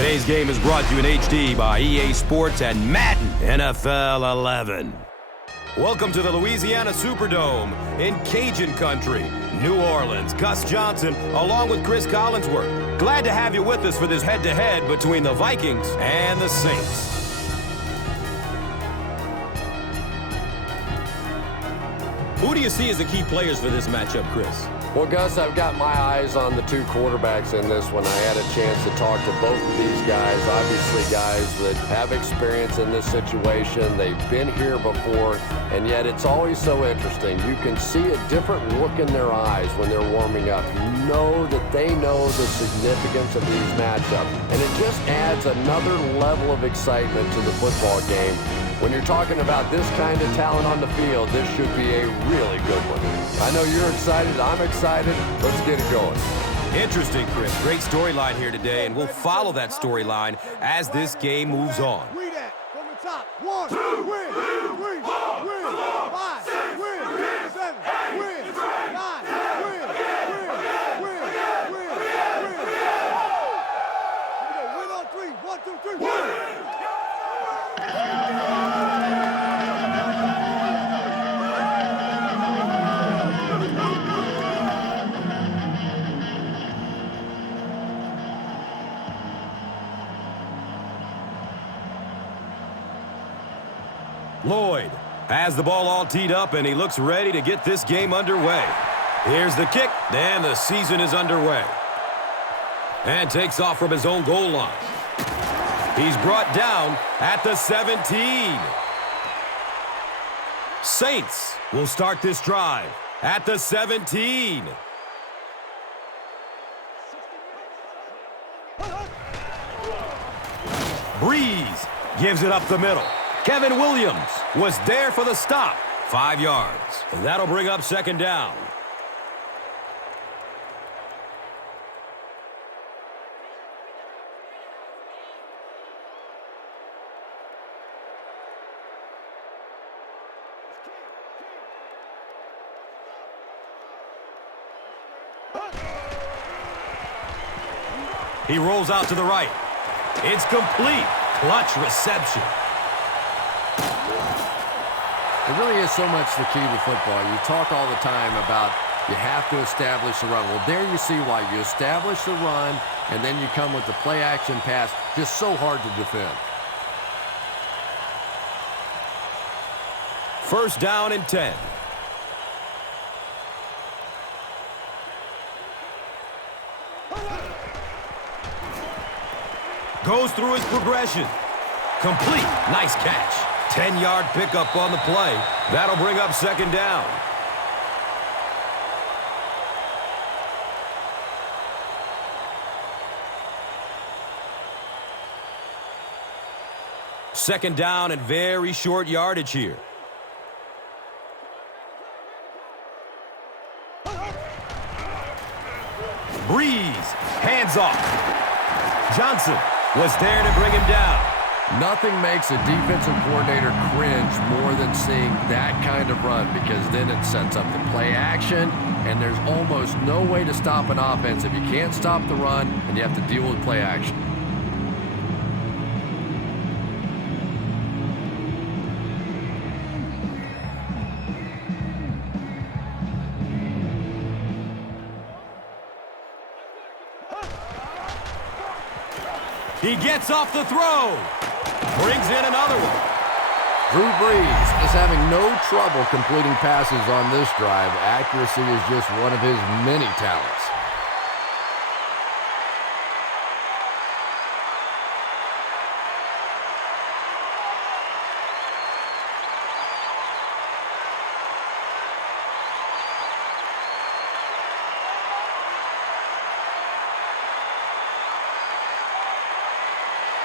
Today's game is brought to you in HD by EA Sports and Madden NFL 11. Welcome to the Louisiana Superdome in Cajun Country, New Orleans. Gus Johnson, along with Cris Collinsworth. Glad to have you with us for this head-to-head between the Vikings and the Saints. Who do you see as the key players for this matchup, Chris? Well, Gus, I've got my eyes on the two quarterbacks in this one. I had a chance to talk to both of these guys, obviously guys that have experience in this situation. They've been here before, and yet it's always so interesting. You can see a different look in their eyes when they're warming up. You know that they know the significance of these matchups, and it just adds another level of excitement to the football game. When you're talking about this kind of talent on the field, this should be a really good one. I know you're excited. I'm excited. Let's get it going. Interesting, Chris. Great storyline here today, and we'll follow that storyline as this game moves on. Read that from the top. 1, 2, win, 3, win, 5, win, 7, win, 9, win. Win on 3. 1, 2, 3, win. Lloyd has the ball all teed up, and he looks ready to get this game underway. Here's the kick, and the season is underway. And takes off from his own goal line. He's brought down at the 17. Saints will start this drive at the 17. Breeze gives it up the middle. Kevin Williams was there for the stop. 5 yards. And that'll bring up second down. He rolls out to the right. It's complete. Clutch reception. It really is so much the key to football. You talk all the time about you have to establish the run. Well, there you see why. You establish the run, and then you come with the play-action pass. Just so hard to defend. First down and 10. Goes through his progression. Complete. Nice catch. 10-yard pickup on the play. That'll bring up second down. Second down and very short yardage here. Breeze. Hands off. Johnson was there to bring him down. Nothing makes a defensive coordinator cringe more than seeing that kind of run, because then it sets up the play action, and there's almost no way to stop an offense if you can't stop the run and you have to deal with play action. He gets off the throw. Brings in another one. Drew Brees is having no trouble completing passes on this drive. Accuracy is just one of his many talents.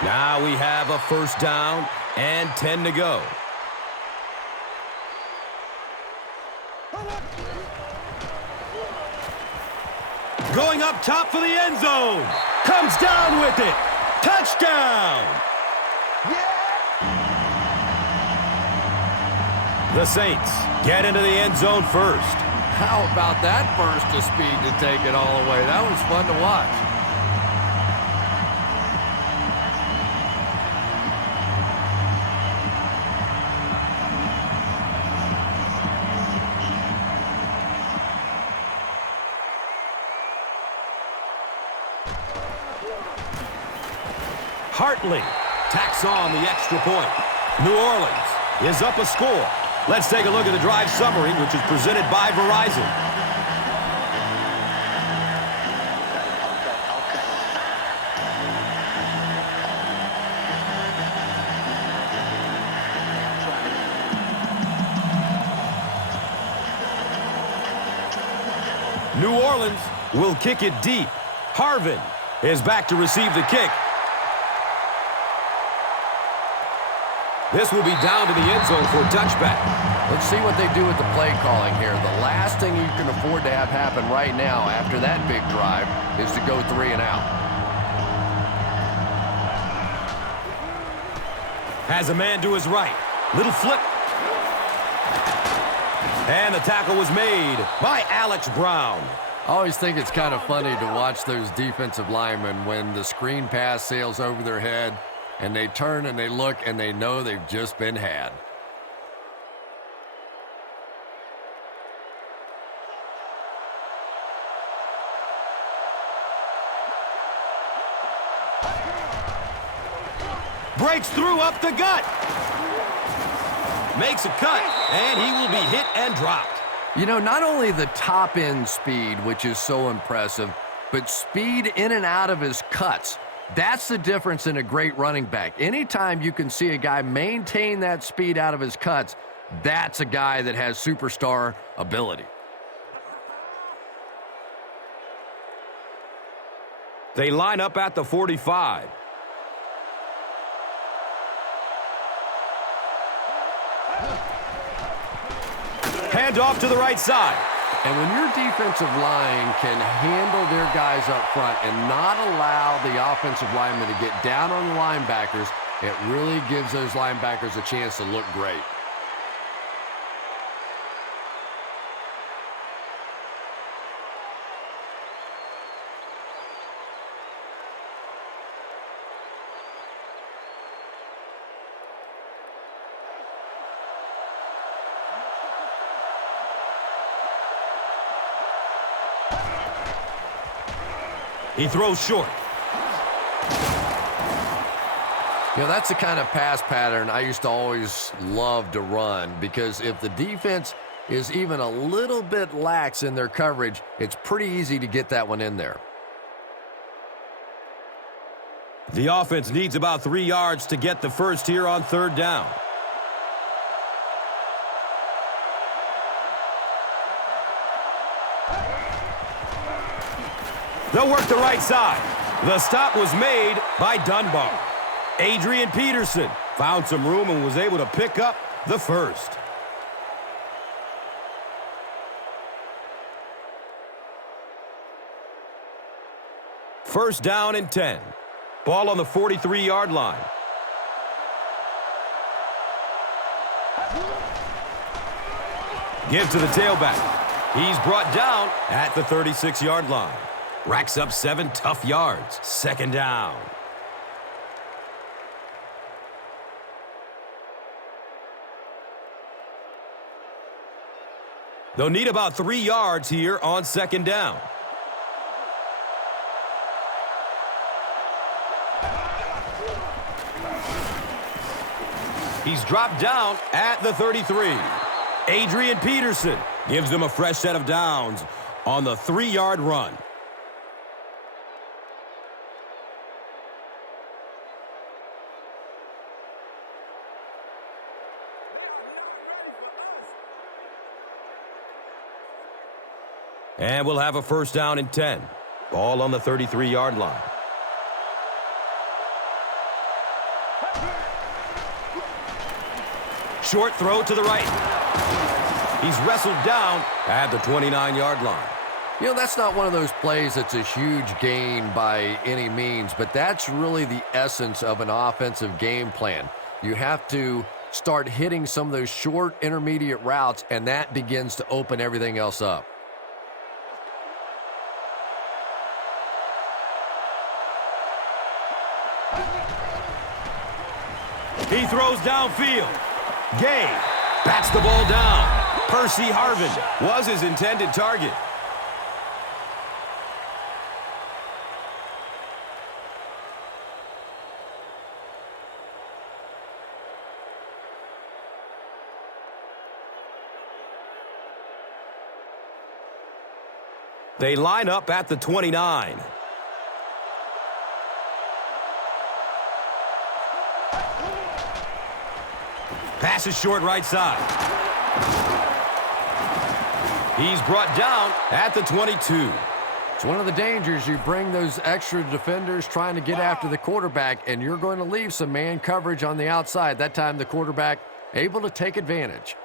Now we have a first down and 10 to go. Going up top for the end zone. Comes down with it. Touchdown! The Saints get into the end zone first. How about that burst of speed to take it all away? That was fun to watch. Hartley tacks on the extra point. New Orleans is up a score. Let's take a look at the drive summary, which is presented by Verizon. New Orleans will kick it deep. Harvin is back to receive the kick. This will be down to the end zone for a touchback. Let's see what they do with the play calling here. The last thing you can afford to have happen right now after that big drive is to go 3 and out. Has a man to his right. Little flip. And the tackle was made by Alex Brown. I always think it's kind of funny to watch those defensive linemen when the screen pass sails over their head and they turn and they look and they know they've just been had. Breaks through up the gut. Makes a cut, and he will be hit and dropped. You know, not only the top-end speed, which is so impressive, but speed in and out of his cuts. That's the difference in a great running back. Anytime you can see a guy maintain that speed out of his cuts, that's a guy that has superstar ability. They line up at the 45. Hand off to the right side. And when your defensive line can handle their guys up front and not allow the offensive linemen to get down on the linebackers, it really gives those linebackers a chance to look great. He throws short. You know, that's the kind of pass pattern I used to always love to run, because if the defense is even a little bit lax in their coverage, it's pretty easy to get that one in there. The offense needs about 3 yards to get the first here on 3rd down. They'll work the right side. The stop was made by Dunbar. Adrian Peterson found some room and was able to pick up the first. First down and 10. Ball on the 43-yard line. Give to the tailback. He's brought down at the 36-yard line. Racks up 7 tough yards. 2nd down. They'll need about 3 yards here on 2nd down. He's dropped down at the 33. Adrian Peterson gives them a fresh set of downs on the 3-yard run. And we'll have a first down and 10. Ball on the 33-yard line. Short throw to the right. He's wrestled down at the 29-yard line. You know, that's not one of those plays that's a huge gain by any means, but that's really the essence of an offensive game plan. You have to start hitting some of those short intermediate routes, and that begins to open everything else up. He throws downfield. Gay bats the ball down. Percy Harvin was his intended target. They line up at the 29. Pass is short right side. He's brought down at the 22. It's one of the dangers. You bring those extra defenders trying to get after the quarterback, and you're going to leave some man coverage on the outside. That time the quarterback able to take advantage.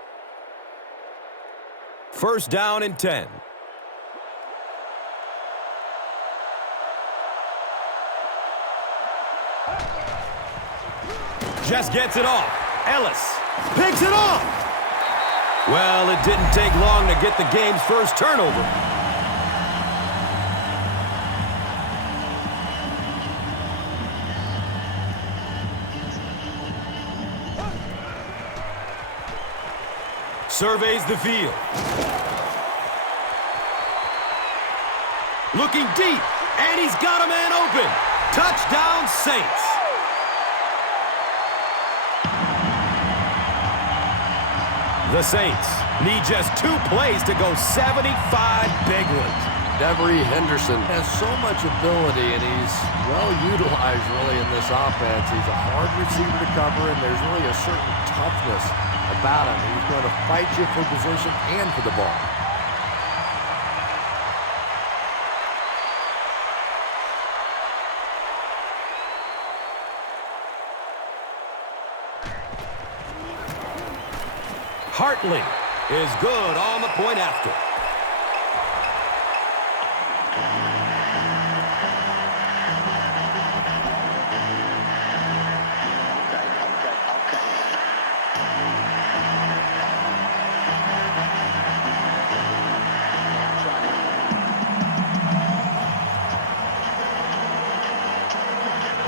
First down and 10. Just gets it off. Ellis picks it off. Well, it didn't take long to get the game's first turnover. Surveys the field. Looking deep, and he's got a man open. Touchdown, Saints. The Saints need just 2 plays to go 75 big ones. Devery Henderson has so much ability, and he's well utilized really in this offense. He's a hard receiver to cover, and there's really a certain toughness about him. He's going to fight you for position and for the ball. Hartley is good on the point after.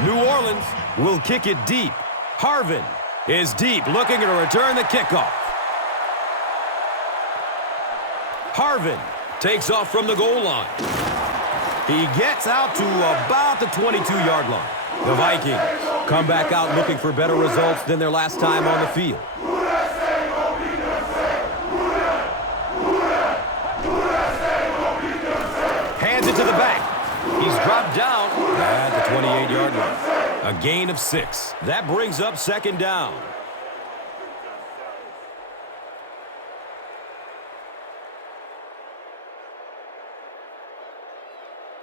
New Orleans will kick it deep. Harvin is deep, looking to return the kickoff. Harvin takes off from the goal line. He gets out to about the 22-yard line. The Vikings come back out looking for better results than their last time on the field. Hands it to the back. He's dropped down at the 28-yard line. A gain of 6. That brings up second down.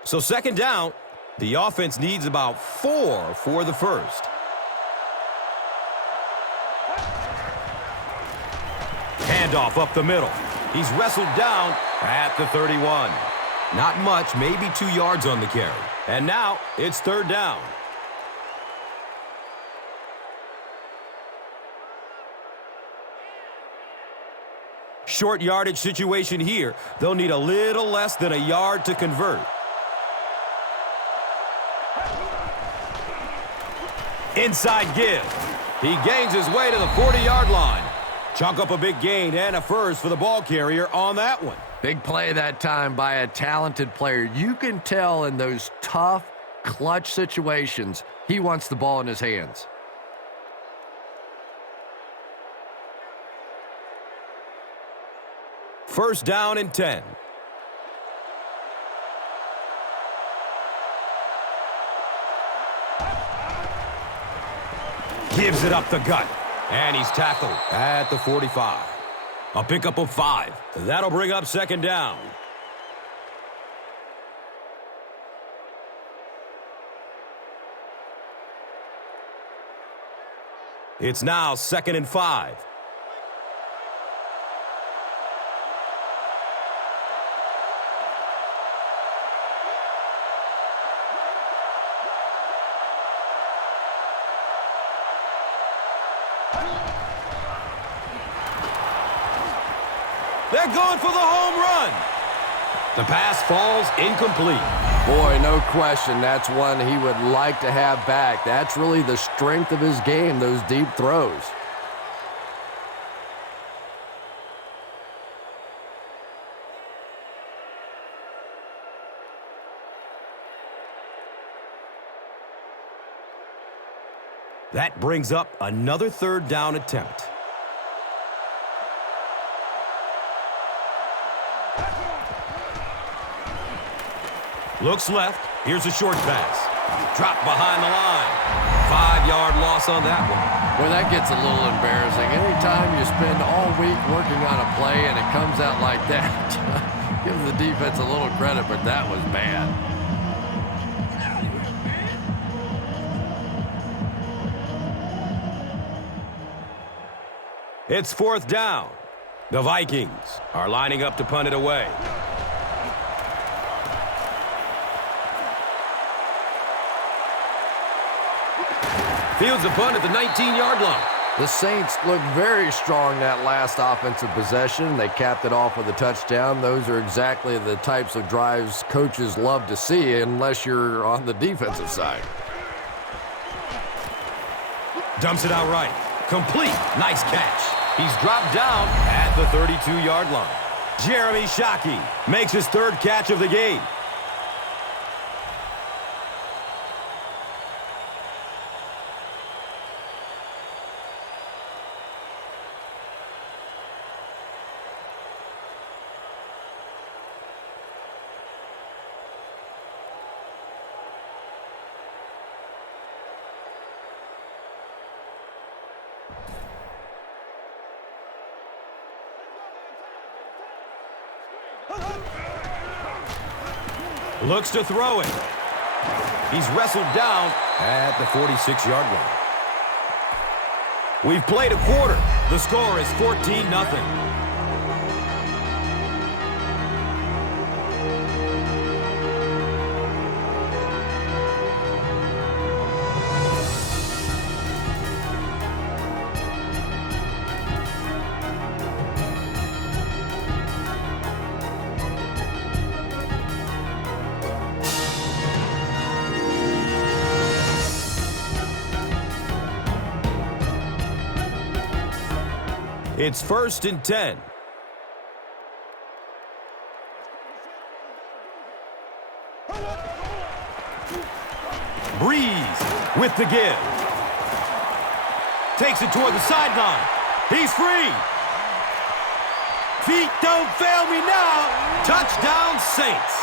So second down, the offense needs about 4 for the first. Handoff up the middle. He's wrestled down at the 31. Not much, maybe 2 yards on the carry. And now it's third down. Short yardage situation here. They'll need a little less than a yard to convert. Inside give. He gains his way to the 40-yard line. Chalk up a big gain and a first for the ball carrier on that one. Big play that time by a talented player. You can tell in those tough, clutch situations, he wants the ball in his hands. First down and 10. Gives it up the gut. And he's tackled at the 45. A pickup of 5. That'll bring up second down. It's now 2nd and 5. They're going for the home run. The pass falls incomplete. Boy, no question, that's one he would like to have back. That's really the strength of his game, those deep throws. That brings up another third down attempt. Looks left. Here's a short pass. Dropped behind the line. 5-yard loss on that one. Well, that gets a little embarrassing. Anytime you spend all week working on a play and it comes out like that, give the defense a little credit, but that was bad. It's 4th down. The Vikings are lining up to punt it away. Fields the punt at the 19-yard line. The Saints look very strong that last offensive possession. They capped it off with a touchdown. Those are exactly the types of drives coaches love to see unless you're on the defensive side. Dumps it out right. Complete. Nice catch. He's dropped down at the 32-yard line. Jeremy Shockey makes his 3rd catch of the game. Looks to throw it. He's wrestled down at the 46-yard line. We've played a quarter. The score is 14-0. It's 1st and 10. Breeze with the give. Takes it toward the sideline. He's free. Feet don't fail me now. Touchdown, Saints.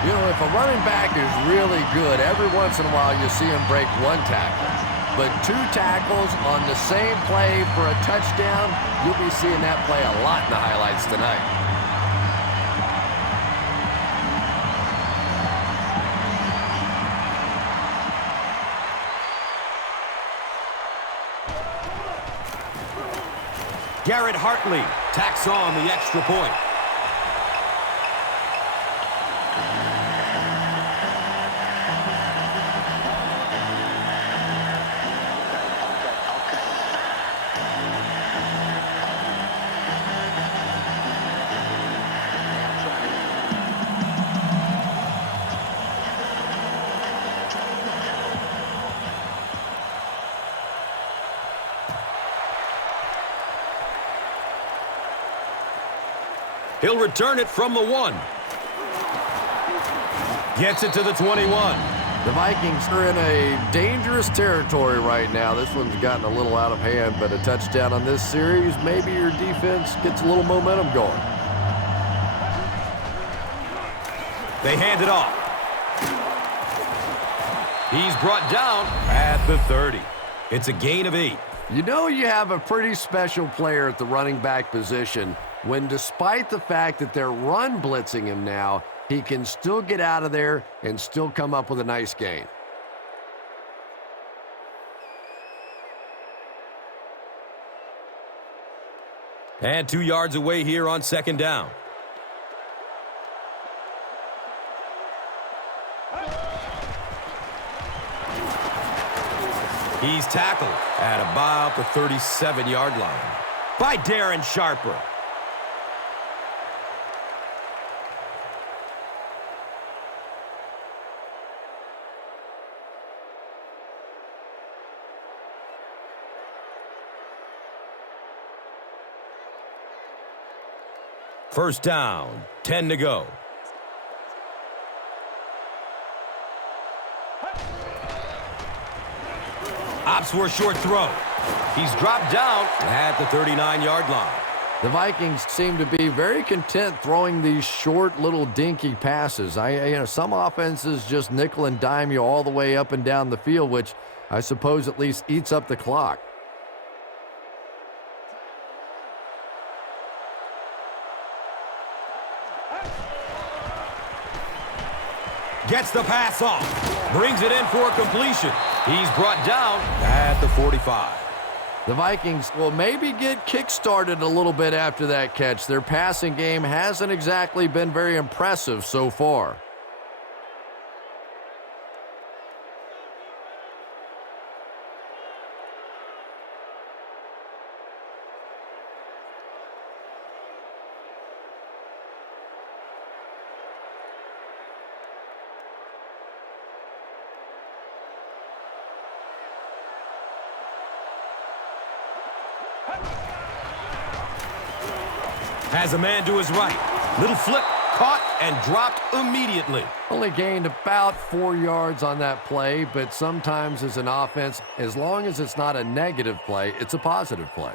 You know, if a running back is really good, every once in a while you see him break 1 tackle. But 2 tackles on the same play for a touchdown, you'll be seeing that play a lot in the highlights tonight. Garrett Hartley tacks on the extra point. He'll return it from the 1. Gets it to the 21. The Vikings are in a dangerous territory right now. This one's gotten a little out of hand, but a touchdown on this series, maybe your defense gets a little momentum going. They hand it off. He's brought down at the 30. It's a gain of 8. You know you have a pretty special player at the running back position when, despite the fact that they're run blitzing him now, he can still get out of there and still come up with a nice gain. And 2 yards away here on 2nd down. He's tackled at about the 37-yard line by Darren Sharper. First down, 10 to go. Opts for a short throw. He's dropped down at the 39-yard line. The Vikings seem to be very content throwing these short little dinky passes. Some offenses just nickel and dime you all the way up and down the field, which I suppose at least eats up the clock. Gets the pass off. Brings it in for completion. He's brought down at the 45. The Vikings will maybe get kick-started a little bit after that catch. Their passing game hasn't exactly been very impressive so far. Has a man to his right. Little flip, caught, and dropped immediately. Only gained about 4 yards on that play, but sometimes as an offense, as long as it's not a negative play, it's a positive play.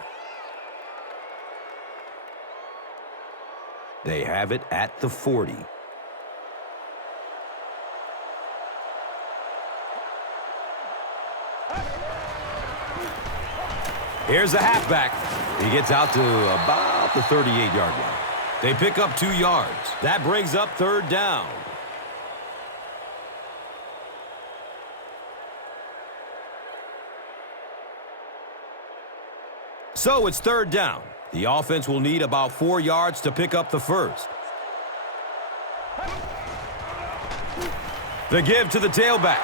They have it at the 40. Here's the halfback. He gets out to about the 38-yard line. They pick up 2 yards. That brings up third down. So it's third down. The offense will need about 4 yards to pick up the first. The give to the tailback.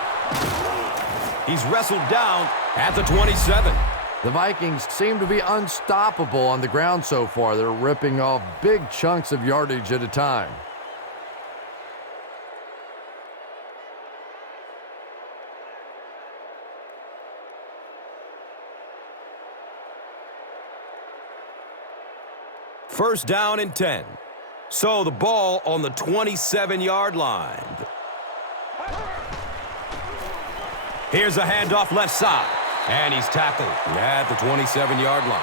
He's wrestled down at the 27. The Vikings seem to be unstoppable on the ground so far. They're ripping off big chunks of yardage at a time. First down and 10. So the ball on the 27-yard line. Here's a handoff left side. And he's tackled at the 27-yard line.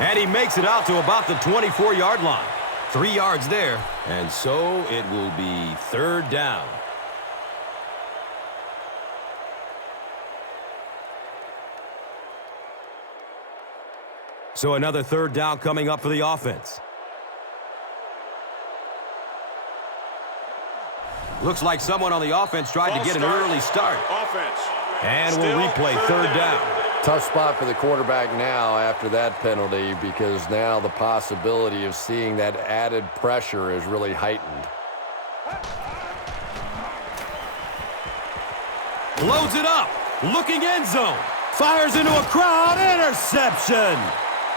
And he makes it out to about the 24-yard line. 3 yards there, and so it will be third down. So another third down coming up for the offense. Looks like someone on the offense tried to get an early start. Offense. And we'll replay third down. Tough spot for the quarterback now after that penalty, because now the possibility of seeing that added pressure is really heightened. Loads it up. Looking end zone. Fires into a crowd. Interception.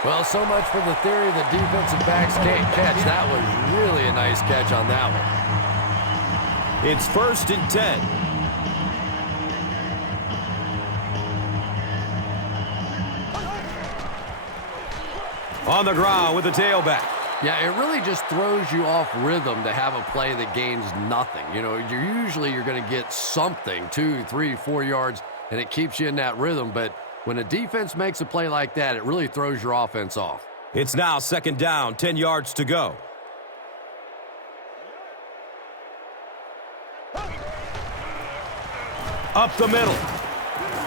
Well, so much for the theory that defensive backs can't catch. That was really a nice catch on that one. It's first and 10. On the ground with the tailback. Yeah, it really just throws you off rhythm to have a play that gains nothing. You know, you're going to get something, 2, 3, 4 yards, and it keeps you in that rhythm. But when a defense makes a play like that, it really throws your offense off. It's now second down, 10 yards to go. Up the middle.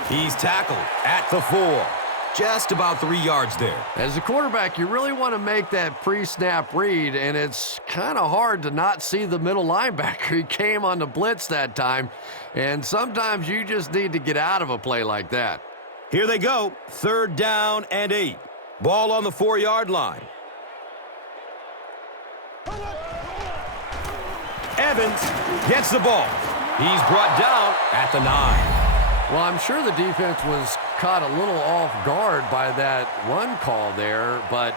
He's tackled at the 4. Just about 3 yards there. As a quarterback, you really want to make that pre-snap read, and it's kind of hard to not see the middle linebacker. He came on the blitz that time, and sometimes you just need to get out of a play like that. Here they go. Third down and 8. Ball on the 4-yard line. Evans gets the ball. He's brought down at the 9. Well, I'm sure the defense was caught a little off guard by that run call there, but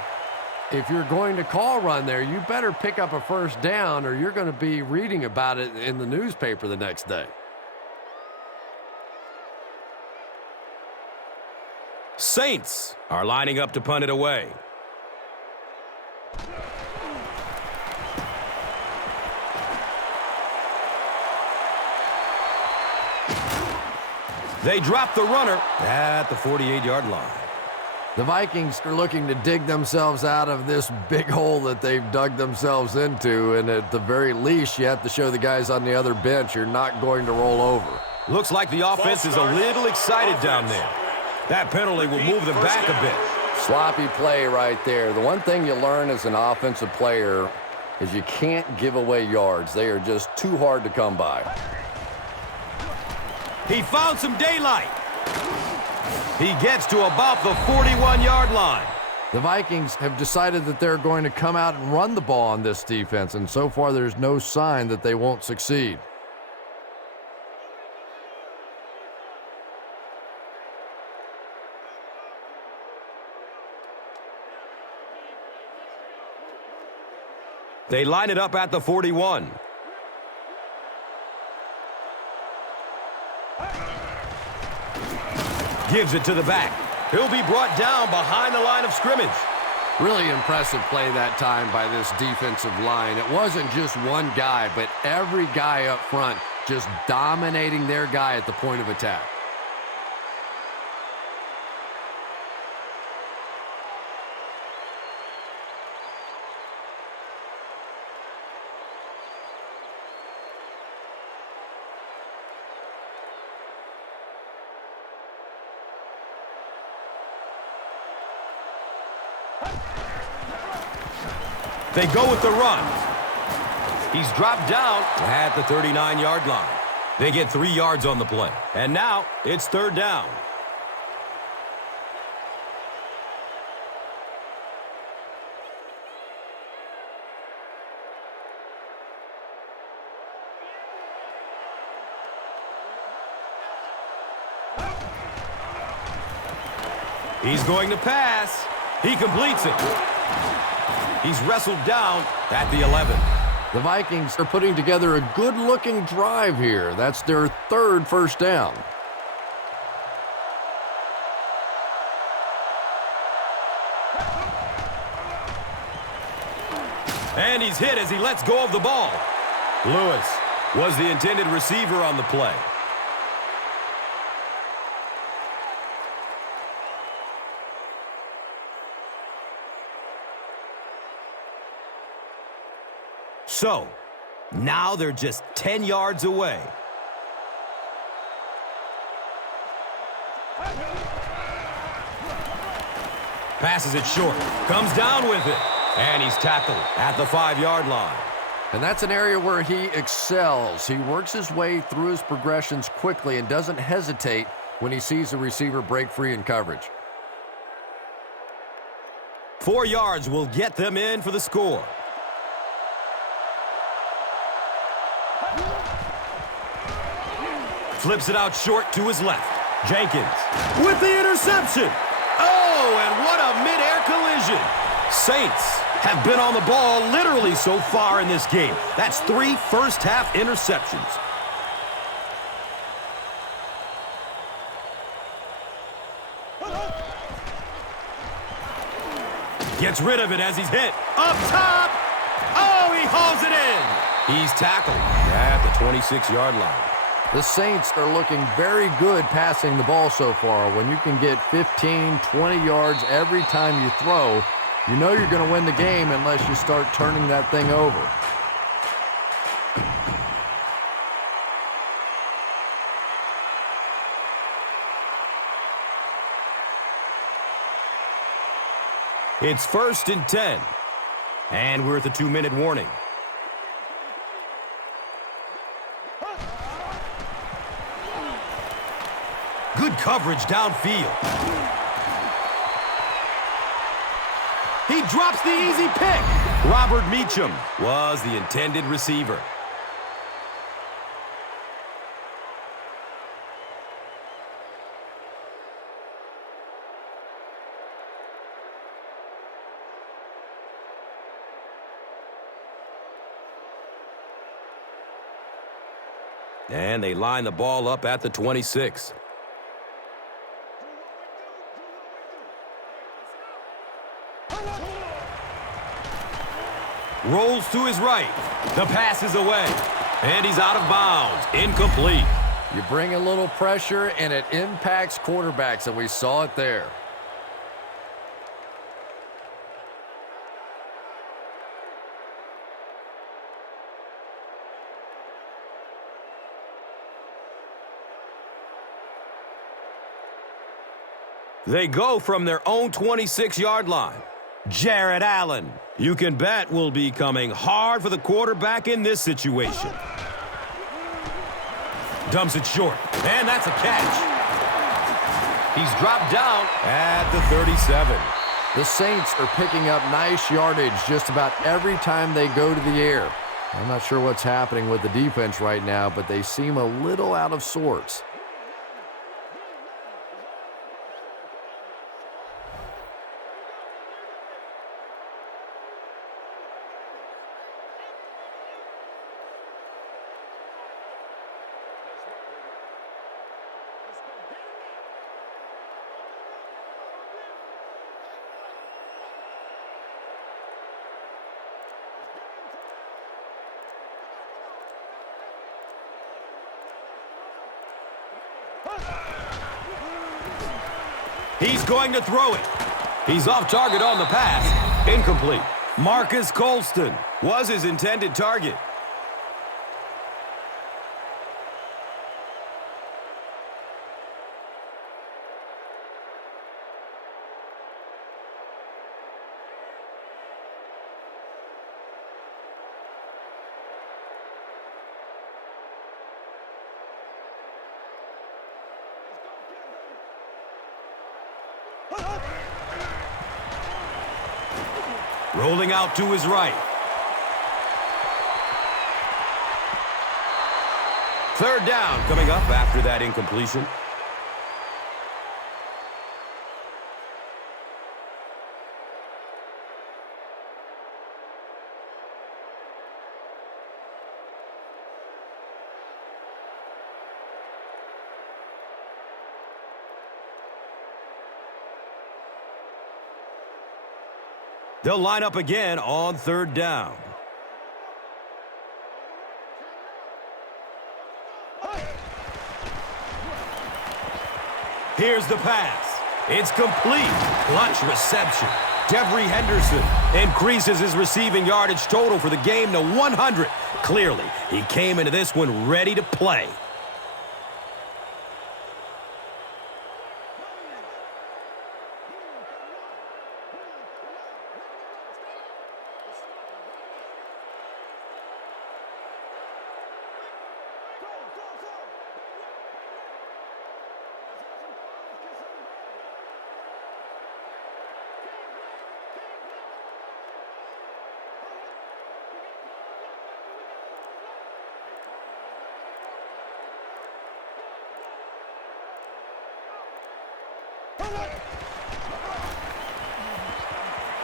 if you're going to call run there, you better pick up a first down or you're going to be reading about it in the newspaper the next day. Saints are lining up to punt it away. They drop the runner at the 48-yard line. The Vikings are looking to dig themselves out of this big hole that they've dug themselves into, and at the very least, you have to show the guys on the other bench you're not going to roll over. Looks like the offense is a little excited down there. That penalty will move them back a bit. Sloppy play right there. The one thing you learn as an offensive player is you can't give away yards. They are just too hard to come by. He found some daylight. He gets to about the 41-yard line. The Vikings have decided that they're going to come out and run the ball on this defense, and so far there's no sign that they won't succeed. They line it up at the 41. Gives it to the back. He'll be brought down behind the line of scrimmage. Really impressive play that time by this defensive line. It wasn't just one guy, but every guy up front just dominating their guy at the point of attack. They go with the run. He's dropped down at the 39-yard line. They get 3 yards on the play. And now it's third down. He's going to pass. He completes it. He's wrestled down at the 11. The Vikings are putting together a good-looking drive here. That's their third first down. And he's hit as he lets go of the ball. Lewis was the intended receiver on the play. So, now they're just 10 yards away. Passes it short. Comes down with it. And he's tackled at the 5-yard line. And that's an area where he excels. He works his way through his progressions quickly and doesn't hesitate when he sees the receiver break free in coverage. 4 yards will get them in for the score. Flips it out short to his left. Jenkins with the interception. Oh, and what a mid-air collision. Saints have been on the ball literally so far in this game. That's 3 first-half interceptions. Gets rid of it as he's hit. Up top. Oh, he hauls it in. He's tackled at the 26-yard line. The Saints are looking very good passing the ball so far. When you can get 15, 20 yards every time you throw, you know you're going to win the game unless you start turning that thing over. It's 1st and 10, and we're at the 2-minute warning. Good coverage downfield. He drops the easy pick. Robert Meacham was the intended receiver. And they line the ball up at the 26. Rolls to his right. The pass is away. And he's out of bounds. Incomplete. You bring a little pressure, and it impacts quarterbacks, and we saw it there. They go from their own 26-yard line. Jared Allen, you can bet, will be coming hard for the quarterback in this situation. Dumps it short, and that's a catch. He's dropped down at the 37. The Saints are picking up nice yardage just about every time they go to the air. I'm not sure what's happening with the defense right now, but they seem a little out of sorts. He's going to throw it. He's off target on the pass. Incomplete. Marcus Colston was his intended target. Rolling out to his right. Third down coming up after that incompletion. They'll line up again on third down. Here's the pass. It's complete. Clutch reception. Devery Henderson increases his receiving yardage total for the game to 100. Clearly, he came into this one ready to play.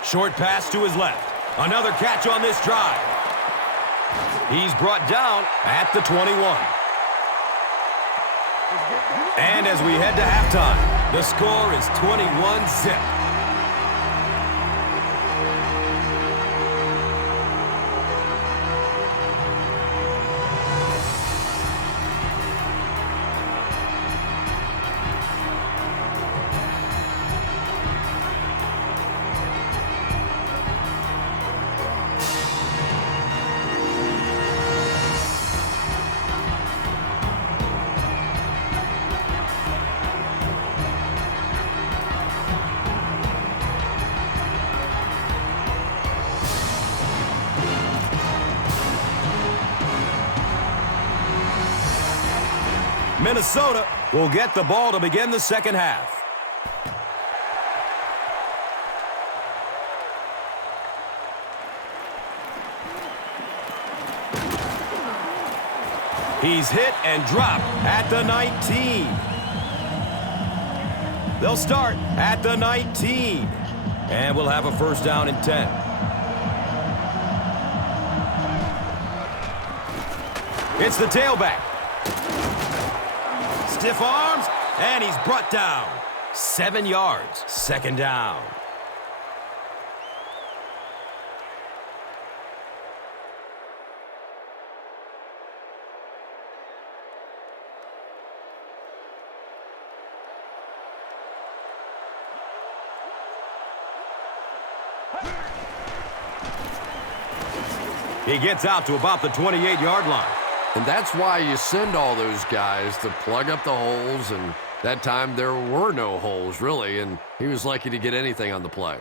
Short pass to his left. Another catch on this drive. He's brought down at the 21. And as we head to halftime, the score is 21-zip. Minnesota will get the ball to begin the second half. He's hit and dropped at the 19. They'll start at the 19. And we'll have a first down and 10. It's the tailback. Stiff arms, and he's brought down. 7 yards, second down. He gets out to about the 28-yard line. And that's why you send all those guys to plug up the holes, and that time there were no holes, really, and he was lucky to get anything on the play.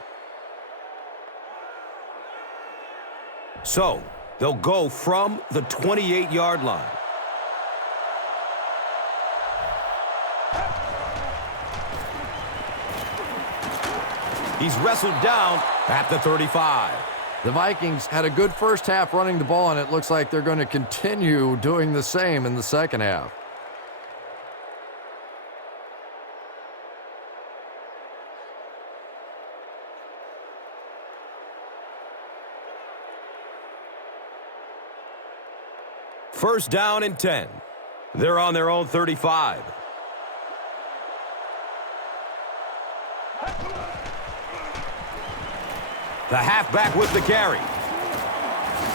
So, they'll go from the 28-yard line. He's wrestled down at the 35. The Vikings had a good first half running the ball, and it looks like they're going to continue doing the same in the second half. First down and 10. They're on their own 35. The halfback with the carry.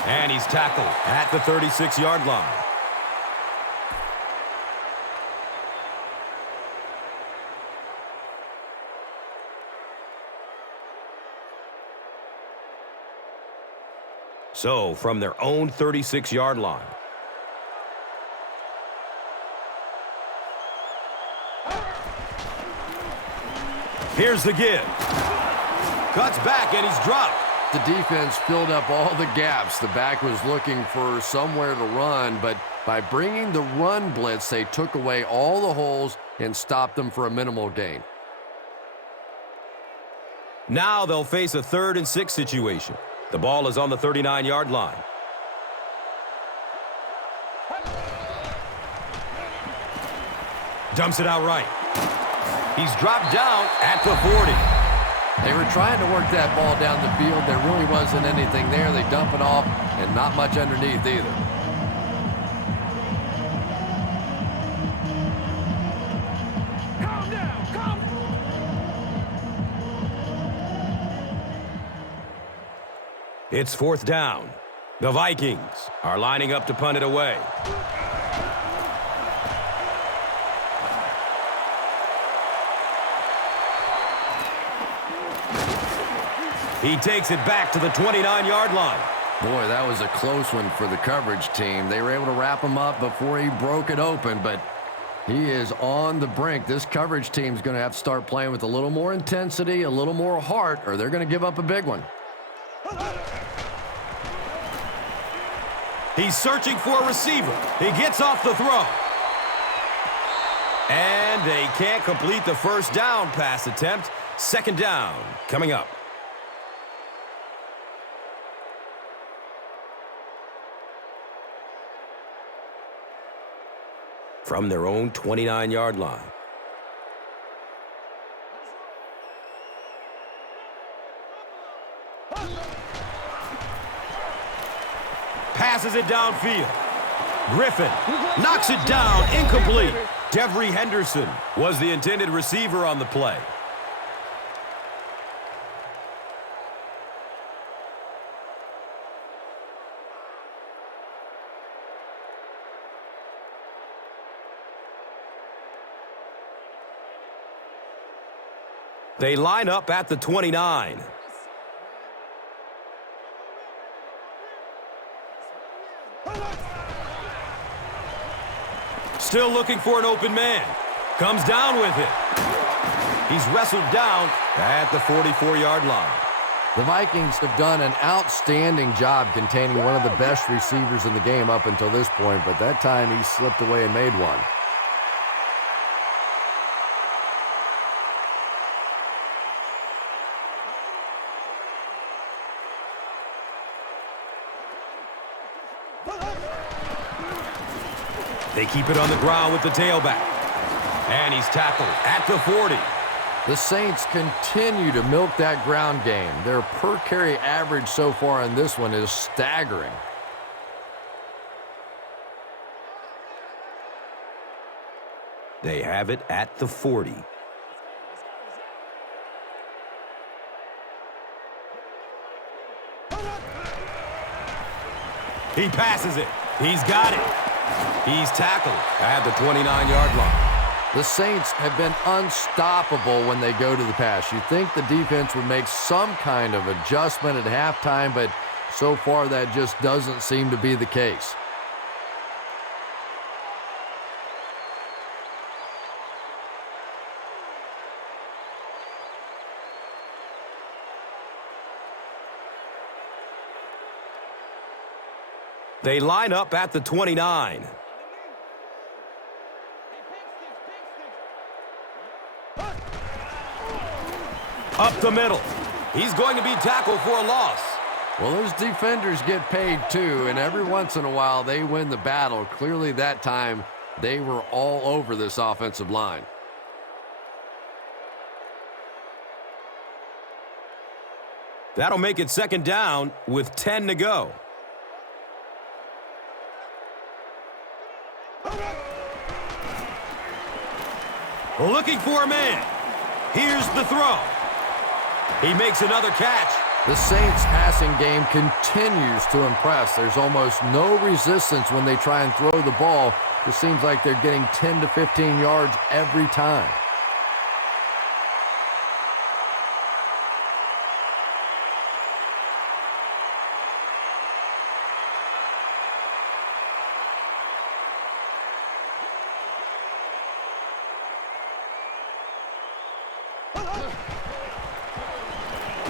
And he's tackled at the 36-yard line. So, from their own 36-yard line. Here's the give. Cuts back, and he's dropped. The defense filled up all the gaps. The back was looking for somewhere to run, but by bringing the run blitz, they took away all the holes and stopped them for a minimal gain. Now they'll face a 3rd and 6 situation. The ball is on the 39-yard line. Dumps it out right. He's dropped down at the 40. They were trying to work that ball down the field. There really wasn't anything there. They dump it off, and not much underneath either. Calm down, calm. It's 4th down. The Vikings are lining up to punt it away. He takes it back to the 29-yard line. Boy, that was a close one for the coverage team. They were able to wrap him up before he broke it open, but he is on the brink. This coverage team is going to have to start playing with a little more intensity, a little more heart, or they're going to give up a big one. He's searching for a receiver. He gets off the throw. And they can't complete the first down pass attempt. 2nd down coming up. From their own 29-yard line. Passes it downfield. Griffin knocks it down, incomplete. Devery Henderson was the intended receiver on the play. They line up at the 29. Still looking for an open man. Comes down with it. He's wrestled down at the 44-yard line. The Vikings have done an outstanding job containing one of the best receivers in the game up until this point, but that time he slipped away and made one. They keep it on the ground with the tailback. And he's tackled at the 40. The Saints continue to milk that ground game. Their per carry average so far in this one is staggering. They have it at the 40. He passes it. He's got it. He's tackled at the 29-yard line. The Saints have been unstoppable when they go to the pass. You'd think the defense would make some kind of adjustment at halftime, but so far that just doesn't seem to be the case. They line up at the 29. Up the middle. He's going to be tackled for a loss. Well, those defenders get paid too, and every once in a while they win the battle. Clearly that time they were all over this offensive line. That'll make it second down with 10 to go. Looking for a man. Here's the throw. He makes another catch. The Saints' passing game continues to impress. There's almost no resistance when they try and throw the ball. It seems like they're getting 10 to 15 yards every time.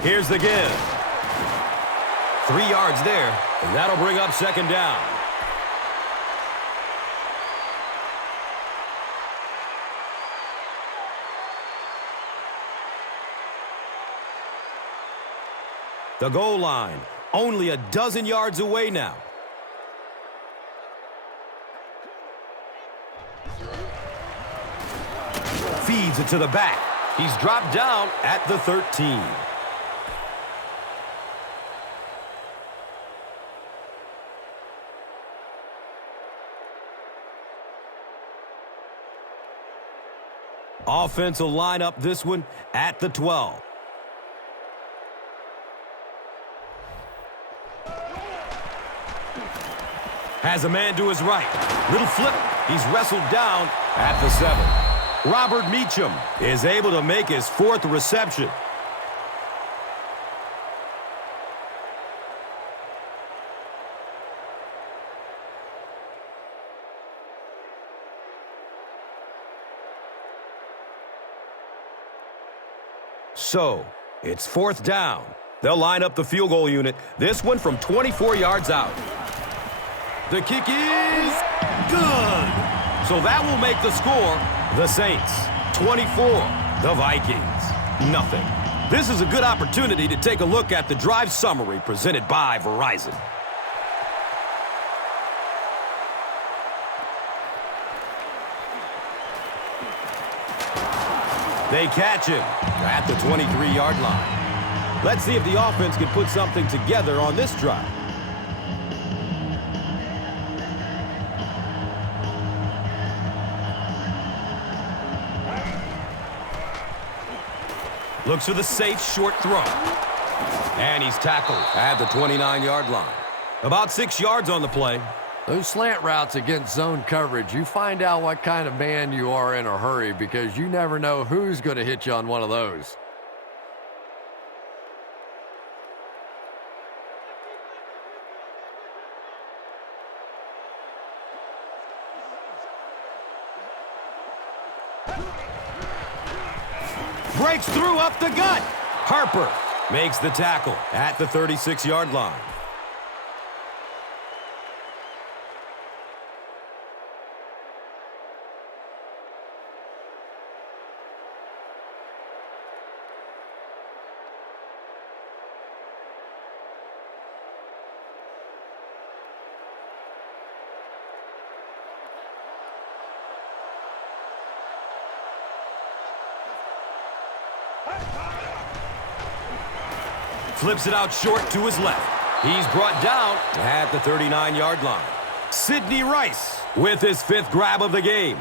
Here's the give. 3 yards there, and that'll bring up second down. The goal line, only a dozen yards away now. Feeds it to the back. He's dropped down at the 13. Offense will line up this one at the 12. Has a man to his right. Little flip. He's wrestled down at the 7. Robert Meacham is able to make his 4th reception. So, it's 4th down. They'll line up the field goal unit. This one from 24 yards out. The kick is good. So that will make the score the Saints 24, the Vikings nothing. This is a good opportunity to take a look at the drive summary presented by Verizon. They catch him at the 23-yard line. Let's see if the offense can put something together on this drive. Looks for the safe short throw. And he's tackled at the 29-yard line. About 6 yards on the play. Those slant routes against zone coverage, you find out what kind of man you are in a hurry because you never know who's going to hit you on one of those. Breaks through up the gut. Harper makes the tackle at the 36-yard line. Flips it out short to his left. He's brought down at the 39-yard line. Sidney Rice with his 5th grab of the game.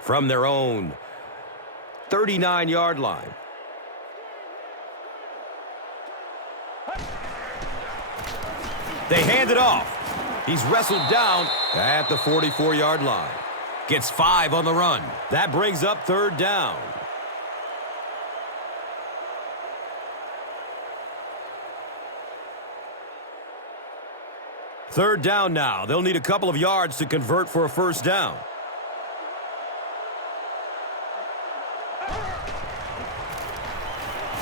From their own 39-yard line. They hand it off. He's wrestled down at the 44-yard line. Gets 5 on the run. That brings up 3rd down. Third down now. They'll need a couple of yards to convert for a 1st down.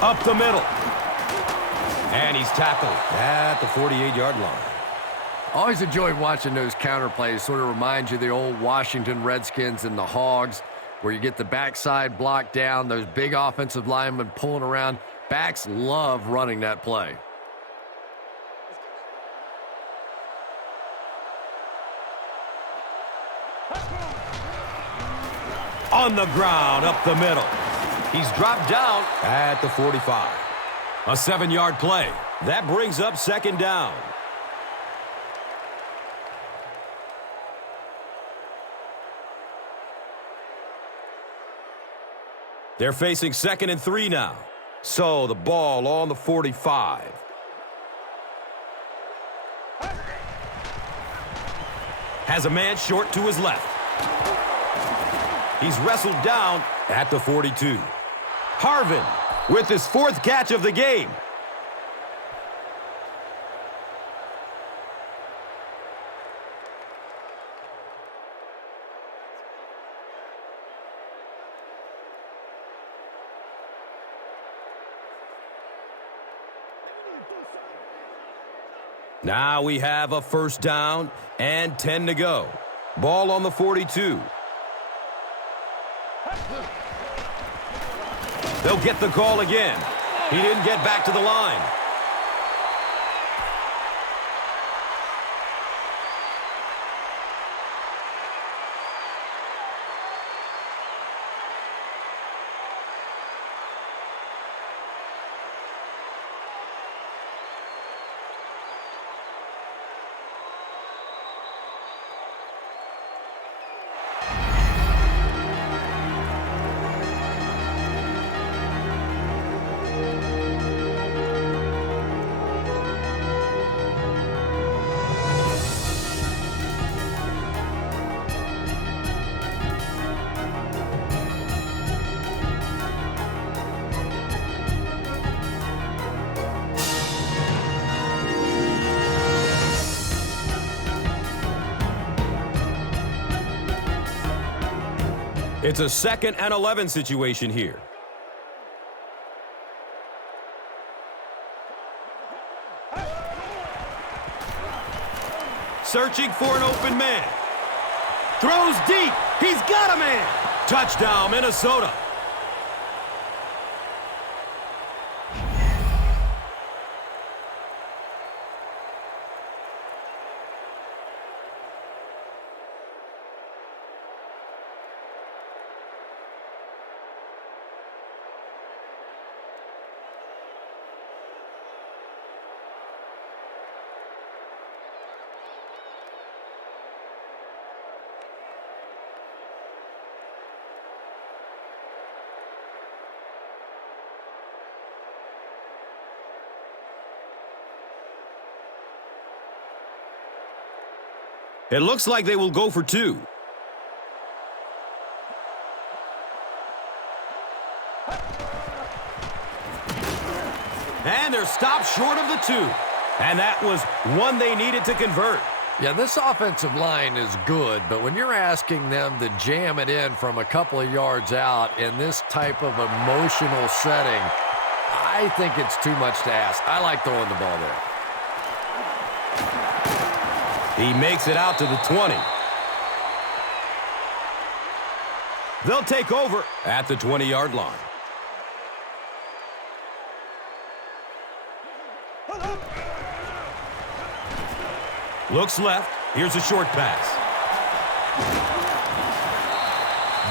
Up the middle. And he's tackled at the 48-yard line. Always enjoyed watching those counter plays. Sort of reminds you of the old Washington Redskins and the Hogs, where you get the backside blocked down, those big offensive linemen pulling around. Backs love running that play. On the ground, up the middle. He's dropped down at the 45. A 7-yard play. That brings up 2nd down. They're facing 2nd and 3 now. So the ball on the 45. Has a man short to his left. He's wrestled down at the 42. Harvin with his 4th catch of the game. Now we have a 1st down and 10 to go. Ball on the 42. They'll get the call again. He didn't get back to the line. It's a 2nd and 11 situation here. Searching for an open man. Throws deep. He's got a man. Touchdown, Minnesota. It looks like they will go for 2. And they're stopped short of the 2. And that was one they needed to convert. Yeah, this offensive line is good, but when you're asking them to jam it in from a couple of yards out in this type of emotional setting, I think it's too much to ask. I like throwing the ball there. He makes it out to the 20. They'll take over at the 20-yard line. Looks left. Here's a short pass.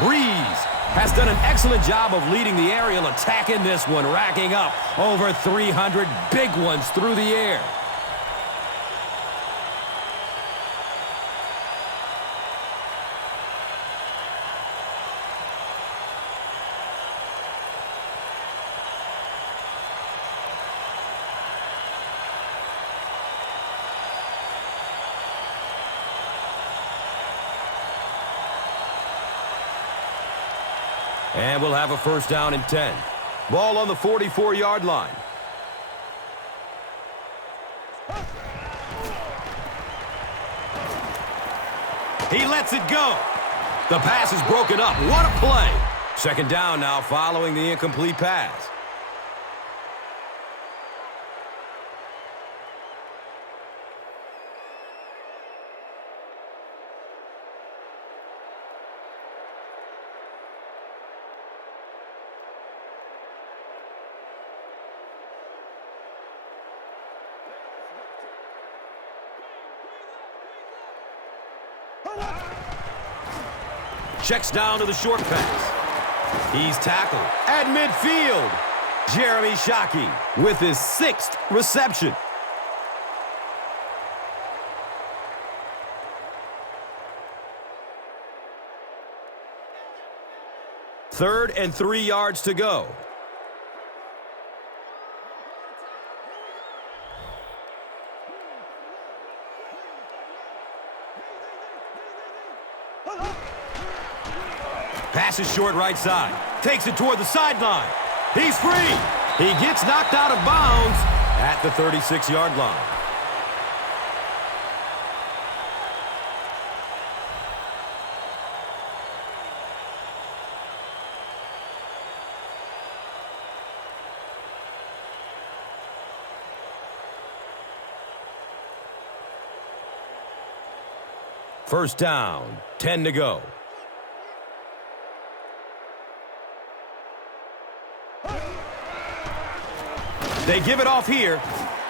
Breeze has done an excellent job of leading the aerial attack in this one, racking up over 300 big ones through the air. And we'll have a first down and 10. Ball on the 44-yard line. He lets it go. The pass is broken up. What a play. Second down now following the incomplete pass. Checks down to the short pass. He's tackled at midfield. Jeremy Shockey with his 6th reception. Third and 3 yards to go. Passes short right side. Takes it toward the sideline. He's free. He gets knocked out of bounds at the 36-yard line. First down, 10 to go. They give it off here.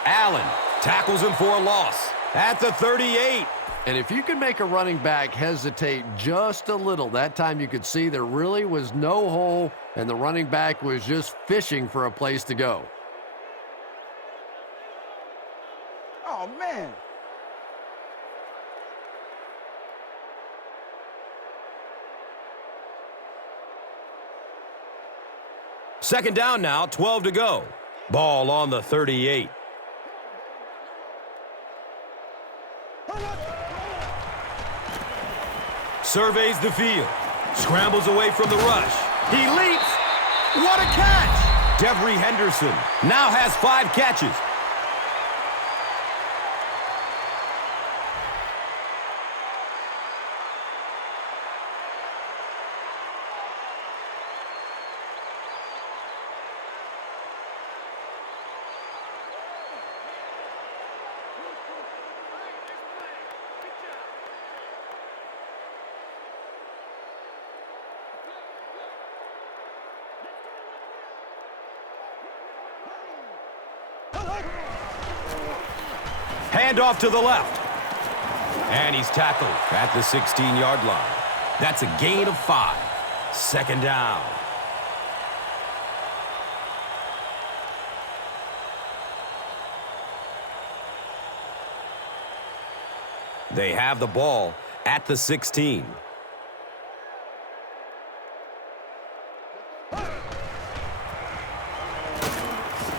Allen tackles him for a loss at the 38. And if you can make a running back hesitate just a little, that time you could see there really was no hole, and the running back was just fishing for a place to go. Oh, man. Second down now, 12 to go. Ball on the 38. Surveys the field. Scrambles away from the rush. He leaps. What a catch! Devery Henderson now has 5 catches. Handoff to the left. And he's tackled at the 16-yard line. That's a gain of 5. Second down. They have the ball at the 16.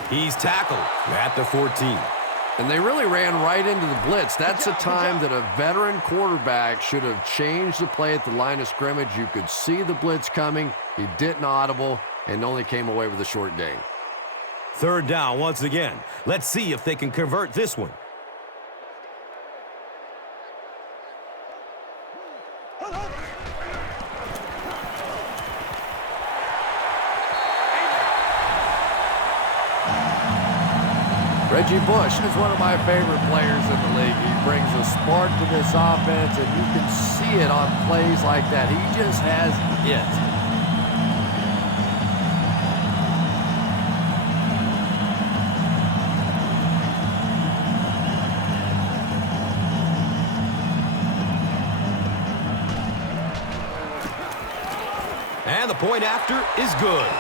He's tackled at the 14. And they really ran right into the blitz. That's a time that a veteran quarterback should have changed the play at the line of scrimmage. You could see the blitz coming. He didn't audible and only came away with a short gain. Third down once again. Let's see if they can convert this one. Reggie Bush is one of my favorite players in the league. He brings a spark to this offense, and you can see it on plays like that. He just has it. And the point after is good.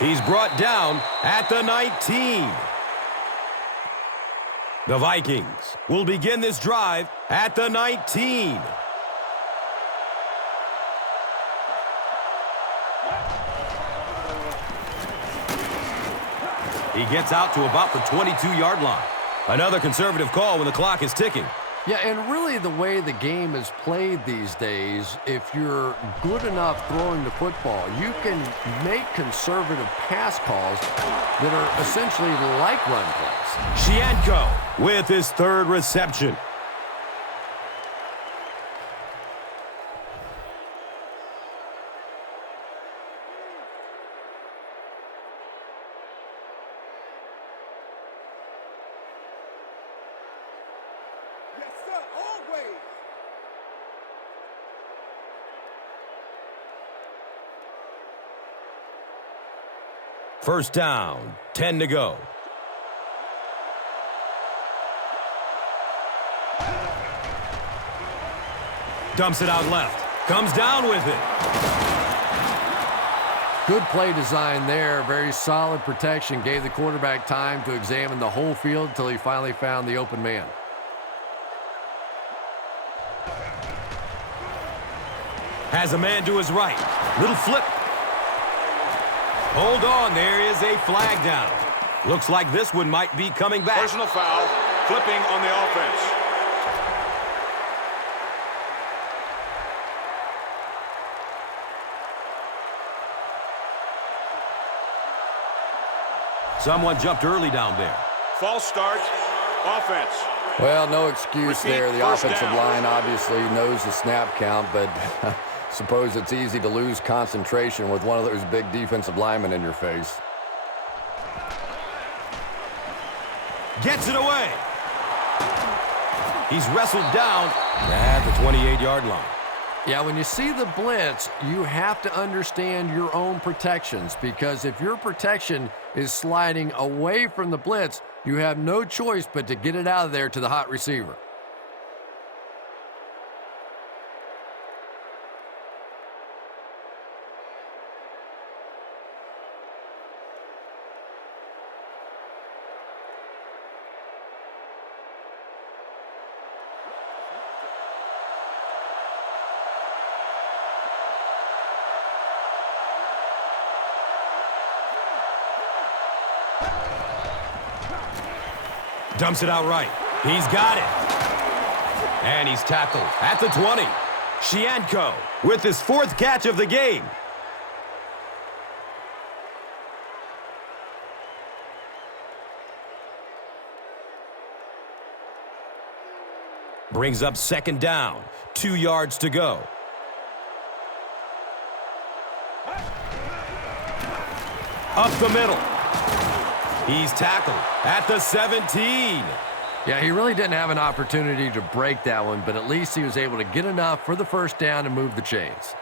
He's brought down at the 19. The Vikings will begin this drive at the 19. He gets out to about the 22-yard line. Another conservative call when the clock is ticking. Yeah, and really the way the game is played these days, if you're good enough throwing the football, you can make conservative pass calls that are essentially like run plays. Shianko with his third reception. Yes, sir, always. First down, 10 to go. Dumps it out left. Comes down with it. Good play design there. Very solid protection. Gave the quarterback time to examine the whole field until he finally found the open man. Has a man to his right. Little flip. Hold on, there is a flag down. Looks like this one might be coming back. Personal foul, flipping on the offense. Someone jumped early down there. False start, offense. Well, no excuse there. The First offensive down. line obviously knows the snap count, but suppose it's easy to lose concentration with one of those big defensive linemen in your face. Gets it away. He's wrestled down at the 28-yard line. Yeah, when you see the blitz, you have to understand your own protections, because if your protection is sliding away from the blitz, you have no choice but to get it out of there to the hot receiver. Dumps it out right. He's got it. And he's tackled at the 20. Shianko with his fourth catch of the game. Brings up second down. 2 yards to go. Up the middle. He's tackled at the 17. Yeah, he really didn't have an opportunity to break that one, but at least he was able to get enough for the first down and move the chains.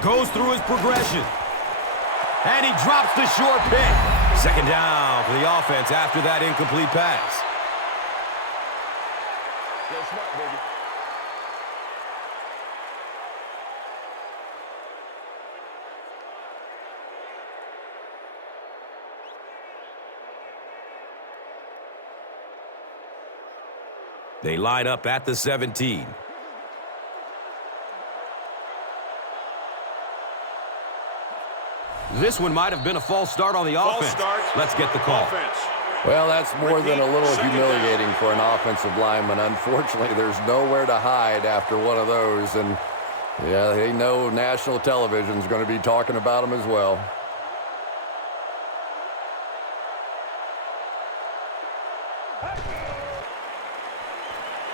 Goes through his progression. And he drops the short pick. Second down for the offense after that incomplete pass. They line up at the 17. This one might have been a false start on the offense. Start. Let's get the call. Offense. Well, that's more than a little Second humiliating down. for an offensive lineman. Unfortunately, there's nowhere to hide after one of those. And, yeah, they know national television is going to be talking about them as well.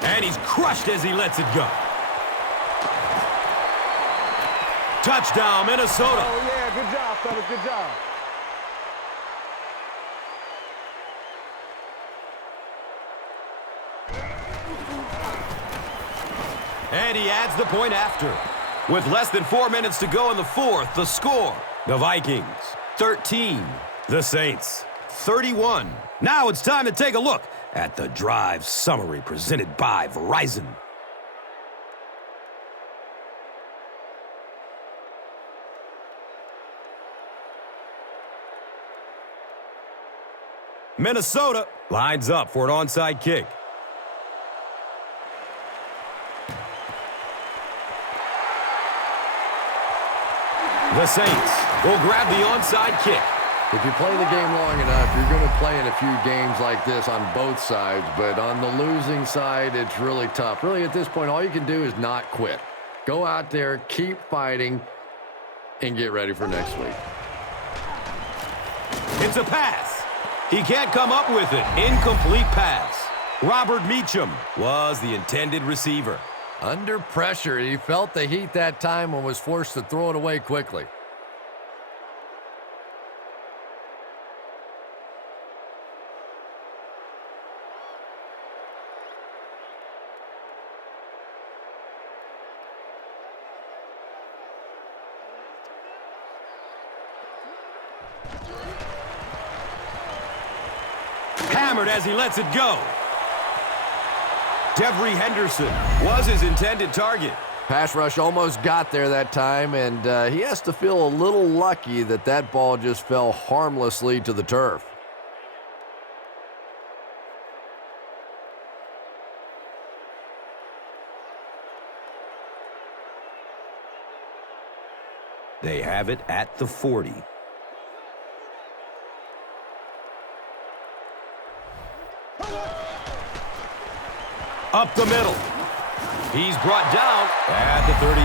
And he's crushed as he lets it go. Touchdown, Minnesota. Oh, yeah, good job, fellas, good job. And he adds the point after. With less than 4 minutes to go in the fourth, the score, the Vikings, 13. The Saints, 31. Now it's time to take a look at the drive summary presented by Verizon. Minnesota lines up for an onside kick. The Saints will grab the onside kick. If you play the game long enough, you're going to play in a few games like this on both sides, but on the losing side, it's really tough. Really, at this point, all you can do is not quit. Go out there, keep fighting, and get ready for next week. It's a pass. He can't come up with it. Incomplete pass. Robert Meacham was the intended receiver. Under pressure, he felt the heat that time and was forced to throw it away quickly. Hammered as he lets it go. Devery Henderson was his intended target. Pass rush almost got there that time, and he has to feel a little lucky that that ball just fell harmlessly to the turf. They have it at the 40. Up the middle. He's brought down at the 38.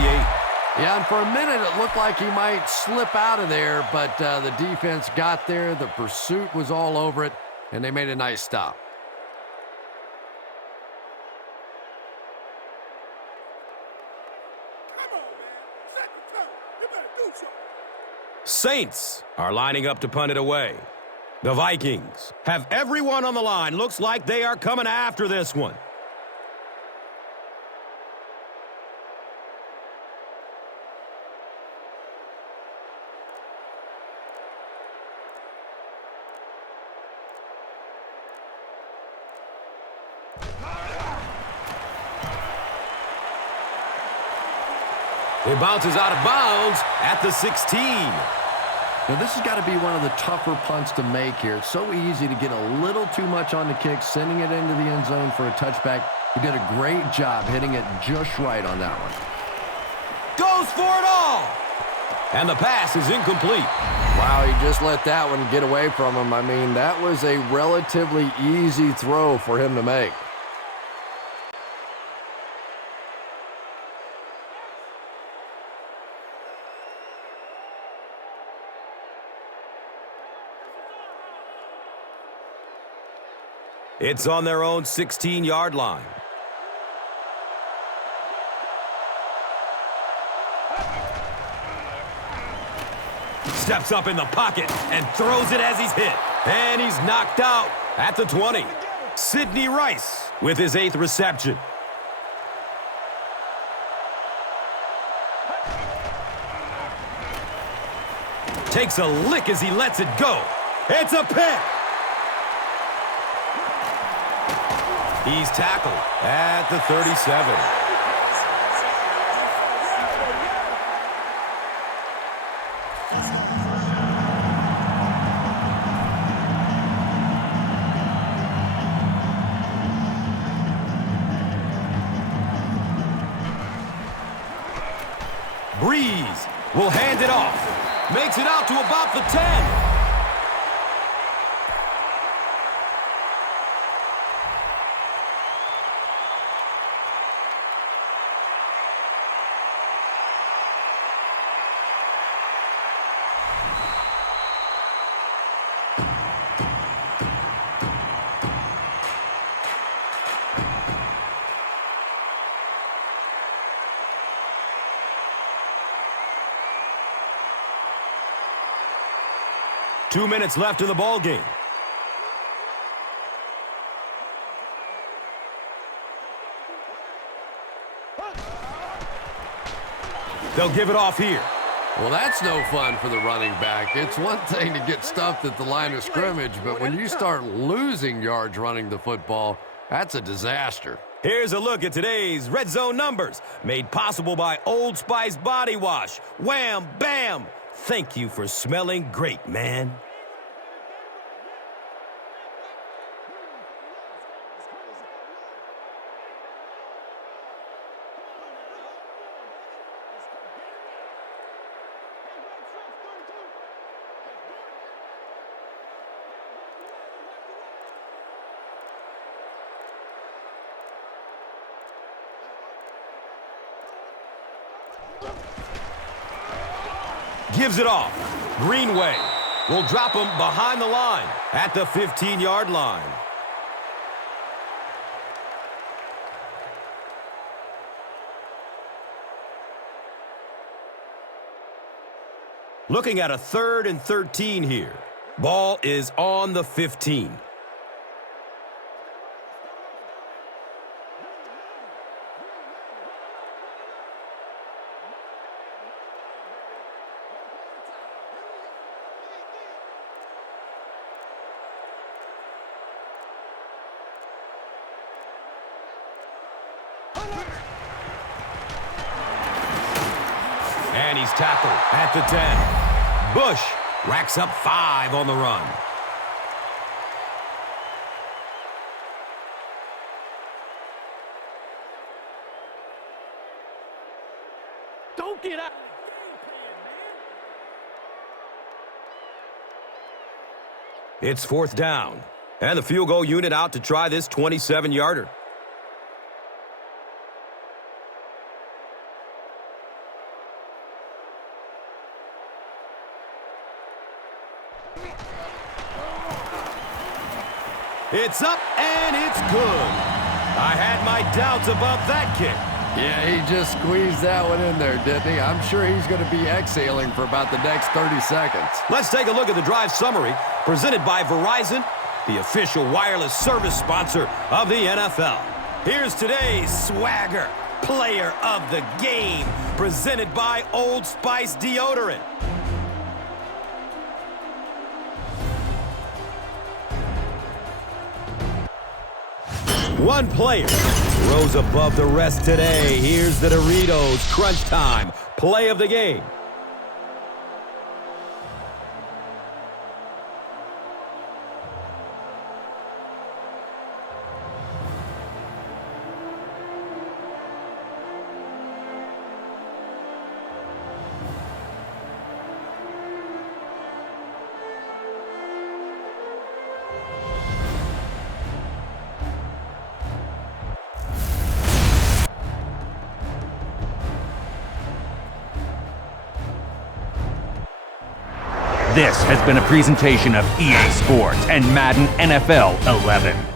Yeah, and for a minute it looked like he might slip out of there, but the defense got there, the pursuit was all over it, and they made a nice stop. Come on, man. Second turn. You better do something. Saints are lining up to punt it away. The Vikings have everyone on the line. Looks like they are coming after this one. It bounces out of bounds at the 16. Now, this has got to be one of the tougher punts to make here. It's so easy to get a little too much on the kick, sending it into the end zone for a touchback. He did a great job hitting it just right on that one. Goes for it all. And the pass is incomplete. Wow, he just let that one get away from him. I mean, that was a relatively easy throw for him to make. It's on their own 16-yard line. Steps up in the pocket and throws it as he's hit. And he's knocked out at the 20. Sidney Rice with his 8th reception. Takes a lick as he lets it go. It's a pick. He's tackled at the 37. Breeze will hand it off. Makes it out to about the 10. Two minutes left in the ball game. They'll give it off here. Well, that's no fun for the running back. It's one thing to get stuffed at the line of scrimmage, but when you start losing yards running the football, that's a disaster. Here's a look at today's Red Zone numbers, made possible by Old Spice Body Wash. Wham, bam! Thank you for smelling great, man. Gives it off. Greenway will drop him behind the line at the 15-yard line. Looking at a 3rd and 13 here. Ball is on the 15. And he's tackled at the 10. Bush racks up 5 on the run. Don't get out. It's 4th down. And the field goal unit out to try this 27-yarder. It's up, and it's good. I had my doubts about that kick. Yeah, he just squeezed that one in there, didn't he? I'm sure he's going to be exhaling for about the next 30 seconds. Let's take a look at the drive summary presented by Verizon, the official wireless service sponsor of the NFL. Here's today's swagger player of the game, presented by Old Spice Deodorant. One player rose above the rest today. Here's the Doritos Crunch Time play of the game. This has been a presentation of EA Sports and Madden NFL 11.